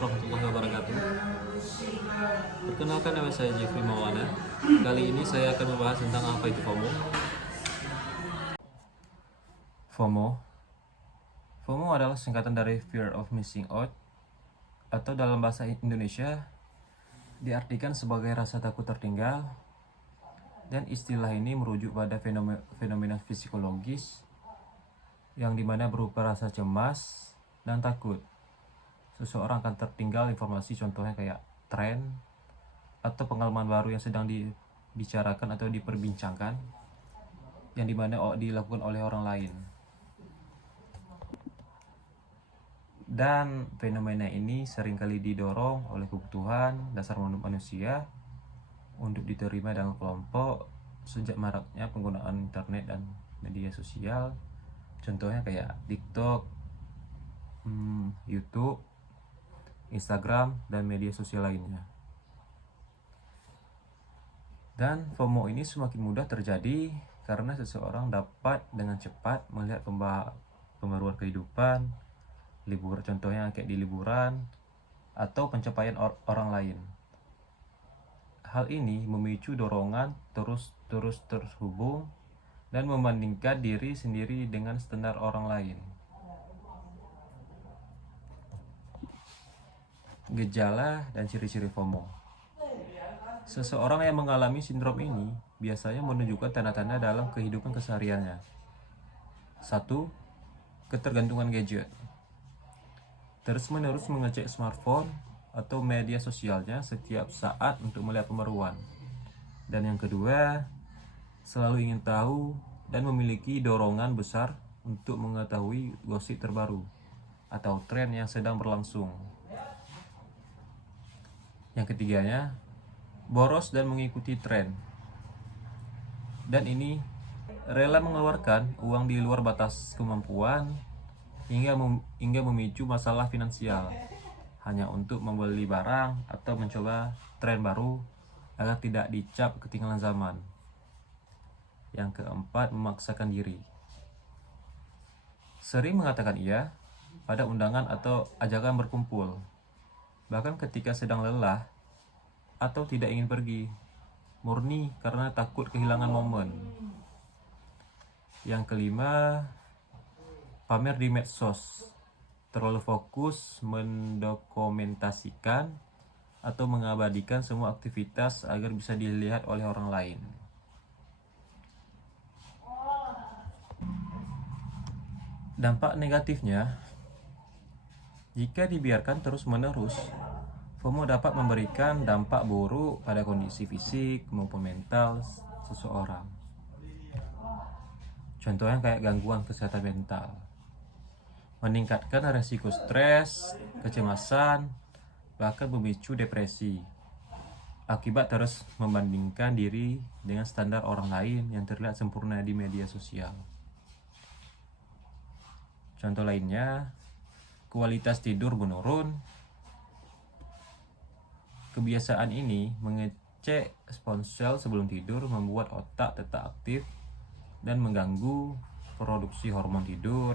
warahmatullahi wabarakatuh. Perkenalkan, nama saya Jeffrey Maulana. Kali ini saya akan membahas tentang apa itu FOMO. FOMO FOMO adalah singkatan dari Fear of Missing Out, atau dalam bahasa Indonesia diartikan sebagai rasa takut tertinggal, dan istilah ini merujuk pada fenomena psikologis yang dimana berupa rasa cemas dan takut seseorang akan tertinggal informasi, contohnya kayak tren atau pengalaman baru yang sedang dibicarakan atau diperbincangkan, yang dimana dilakukan oleh orang lain. Dan fenomena ini seringkali didorong oleh kebutuhan dasar manusia untuk diterima dalam kelompok sejak maraknya penggunaan internet dan media sosial, contohnya kayak TikTok, YouTube, Instagram, dan media sosial lainnya. Dan FOMO ini semakin mudah terjadi karena seseorang dapat dengan cepat melihat pembaruan kehidupan, contohnya kayak di liburan, atau pencapaian orang lain. Hal ini memicu dorongan terus terhubung dan membandingkan diri sendiri dengan standar orang lain. Gejala dan ciri-ciri FOMO. Seseorang yang mengalami sindrom ini biasanya menunjukkan tanda-tanda dalam kehidupan kesehariannya. 1. Ketergantungan gadget. Terus-menerus mengecek smartphone atau media sosialnya setiap saat untuk melihat pembaruan. Dan yang kedua, selalu ingin tahu dan memiliki dorongan besar untuk mengetahui gosip terbaru atau tren yang sedang berlangsung. Yang ketiganya, boros dan mengikuti tren. Dan ini rela mengeluarkan uang di luar batas kemampuan hingga memicu masalah finansial hanya untuk membeli barang atau mencoba tren baru agar tidak dicap ketinggalan zaman. Yang keempat, memaksakan diri. Sering mengatakan iya pada undangan atau ajakan berkumpul, bahkan ketika sedang lelah atau tidak ingin pergi, murni karena takut kehilangan momen. Yang kelima, pamer di medsos. Terlalu fokus mendokumentasikan atau mengabadikan semua aktivitas agar bisa dilihat oleh orang lain. Dampak negatifnya, jika dibiarkan terus-menerus, FOMO dapat memberikan dampak buruk pada kondisi fisik maupun mental seseorang. Contohnya kayak gangguan kesehatan mental, meningkatkan resiko stres, kecemasan, bahkan memicu depresi akibat terus membandingkan diri dengan standar orang lain yang terlihat sempurna di media sosial. Contoh lainnya, kualitas tidur menurun. Kebiasaan ini mengecek ponsel sebelum tidur membuat otak tetap aktif dan mengganggu produksi hormon tidur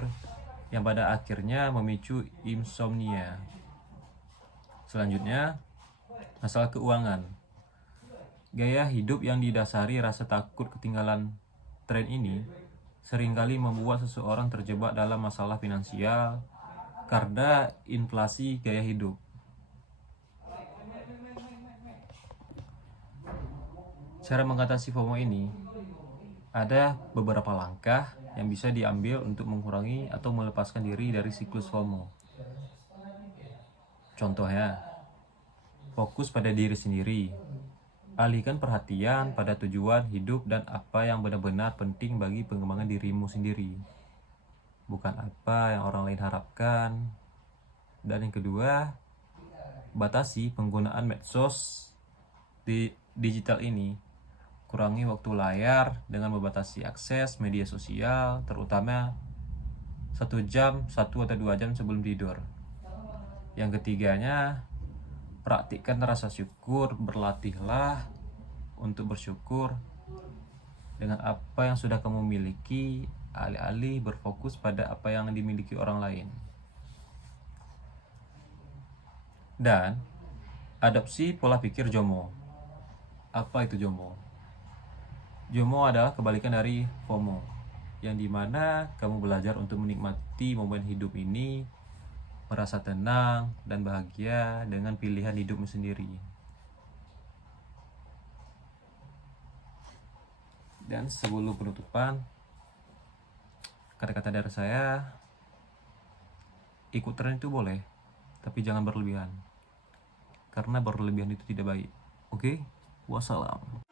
yang pada akhirnya memicu insomnia. Selanjutnya, masalah keuangan. Gaya hidup yang didasari rasa takut ketinggalan tren ini seringkali membuat seseorang terjebak dalam masalah finansial karena inflasi gaya hidup. Cara mengatasi FOMO ini, ada beberapa langkah yang bisa diambil untuk mengurangi atau melepaskan diri dari siklus FOMO. Contohnya, fokus pada diri sendiri. Alihkan perhatian pada tujuan hidup dan apa yang benar-benar penting bagi pengembangan dirimu sendiri, bukan apa yang orang lain harapkan. Dan yang kedua, batasi penggunaan medsos digital ini. Kurangi waktu layar dengan membatasi akses media sosial, terutama 1 jam, 1 atau 2 jam sebelum tidur. Yang ketiganya, praktikkan rasa syukur. Berlatihlah untuk bersyukur dengan apa yang sudah kamu miliki, alih-alih berfokus pada apa yang dimiliki orang lain. Dan adopsi pola pikir JOMO. Apa itu JOMO? JOMO adalah kebalikan dari FOMO, yang dimana kamu belajar untuk menikmati momen hidup ini, merasa tenang dan bahagia dengan pilihan hidupmu sendiri. Dan sebelum penutupan, kata-kata dari saya, ikut tren itu boleh, tapi jangan berlebihan, karena berlebihan itu tidak baik. Oke? Wassalam.